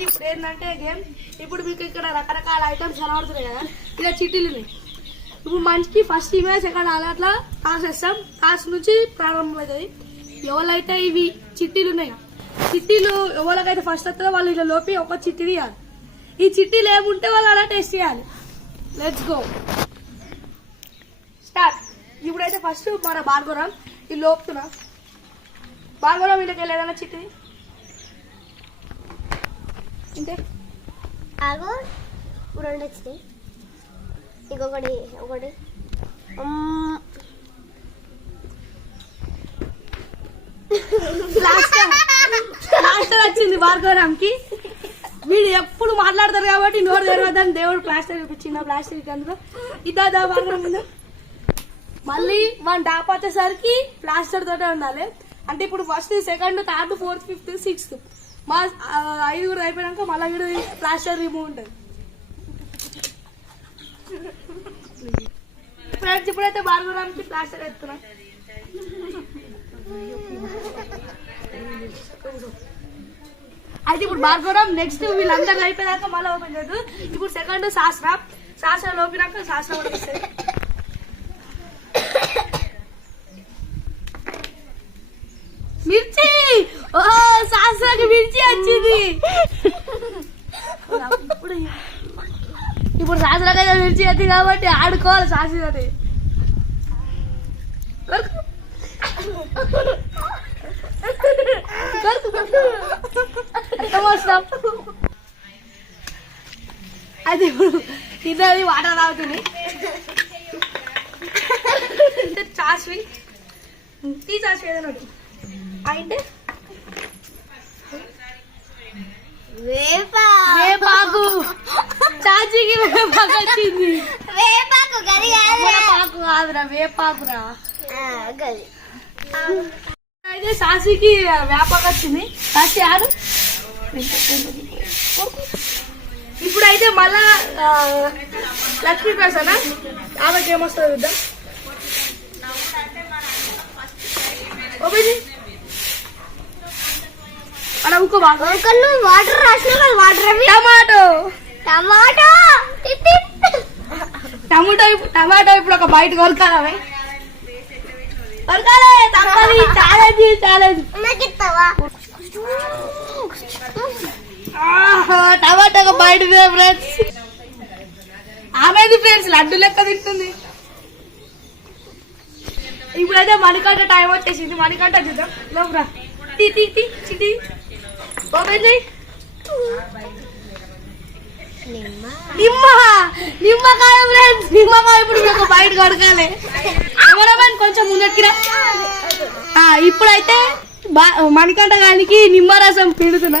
Friends ఇప్పుడు ఏంటంటే game ఇప్పుడు మీకు ఇక్కడ రకరకాల ఐటమ్స్ కనబడుతున్నాయి కదా, ఇలా చిట్టీలు ఉన్నాయి. ఇప్పుడు మంచికి ఫస్ట్ ఇమేజ్ సెకండ్ అలా టాస్ వేస్తాం. టాస్ నుంచి ప్రారంభమవుతుంది. ఎవరైతే ఇవి చిట్టీలు ఉన్నాయి, చిట్టీలు ఎవరికైతే ఫస్ట్ వస్తుందో వాళ్ళు ఇలా లోపి ఒక చిట్టి తీయాలి. ఈ చిట్టీలు ఏముంటే వాళ్ళు అలా టేస్ట్ చేయాలి. Let's go start. ఇప్పుడైతే ఫస్ట్ మన భార్గవరాం ఇది లోపుతున్నా. భార్గవరాం వీళ్ళకి వెళ్ళేదన్నా చిట్టి ఇంతే ఆగో ఇప్పుడు వచ్చినాయి. ఇంకొకటి ఒకటి ప్లాస్టర్ వచ్చింది భార్గవరాంకి. వీడు ఎప్పుడు మాట్లాడతారు కాబట్టి నోరు తెరవద్దని దేవుడు ప్లాస్టర్ చూపించింది. ప్లాస్టర్ అందులో ఇదా భార్గవరం ఉందా. మళ్ళీ వన్ డాప్ వచ్చేసరికి ప్లాస్టర్ తోటే ఉండాలి. అంటే ఇప్పుడు first second third fourth fifth sixth మా 5 అయిపోయాక మళ్ళీ వీడు ప్లాస్టర్ రిమూవ్ ఉంటుంది. ఫ్రెండ్స్ ఇప్పుడైతే భార్గవరాంకి ప్లాస్టర్ ఎత్తున్నా. అయితే ఇప్పుడు భార్గవరాం నెక్స్ట్ వీళ్ళందరూ అయిపోయాక మళ్ళీ ఓపెన్ చేయదు. ఇప్పుడు సెకండ్ శాస్త్ర లోపినాక శాస్త్ర కూడా వస్తుంది. మిర్చి ఓహో శాస్త్రానికి మిర్చి వచ్చింది. ఇప్పుడు శాస్త్రకైతే మిర్చి వచ్చింది కాబట్టి ఆడుకోవాలి. శాస్త్రది అది ఇప్పుడు తిన్నది వాటర్ తాగుతుంది. చాస్వి టీ చాస్వి ఏదైనా అయితే వేపాకు చాచీకి వేపాకు వచ్చింది. వేపాకు కాదురా వేపాకురా. అయితే సాసికి వేపాకు వచ్చింది. సాసి ఆడు. ఇప్పుడైతే మళ్ళా లక్ష్మీ ప్రసన్న ఆమెకి ఏమొస్తుంది చూద్దాం. అలా ఇంకో వాటర్ రాసిన water tomato tomato tomato tomato ఇప్పుడు ఒక బయట కొరకాలి. కొరకాలి తప్పది. ఛాలెంజ్ ఛాలెంజ్ టమాటో ఒక బయట ఫ్రెండ్స్. ఆమెది ఫ్రెండ్స్ లడ్డు లెక్క తింటుంది. ఇప్పుడైతే మణికంట టైం వచ్చేసింది. మణికంట చూద్దాం. లోపరా తీ తీ తీ చిటి ఓపెన్ చేయి. నిమ్మకాయ ఫ్రెండ్స్. నిమ్మకాయ ఇప్పుడు మీకు బయట కొడకాలి. ఎవరమని కొంచెం ముందెక్కిరా. ఇప్పుడైతే మణికంట గానికి నిమ్మరసం పిండుతున్నా.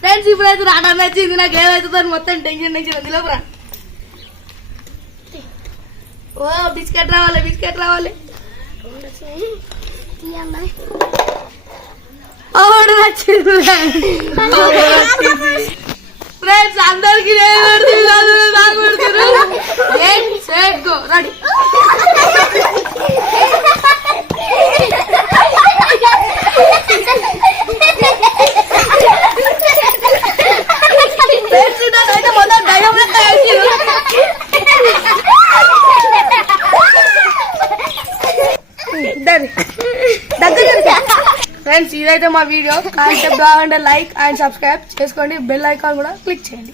ఫ్రెండ్స్ ఇప్పుడైతే రావడం నచ్చింది. నాకు ఏమవుతుందని మొత్తం టెన్షన్ ఉంది. లోపరా ఓ బిస్కెట్ రావాలి బిస్కెట్ రావాలి. ఫ్రెండ్స్ అందరికి నాకు రెడీ. అయితే మొత్తం డైలాగ్ ఫ్రెండ్స్ ఇదైతే మా వీడియో. కాన్సెప్ట్ బాగుంటే లైక్ అండ్ సబ్స్క్రైబ్ చేసుకోండి. బెల్ ఐకాన్ కూడా క్లిక్ చేయండి.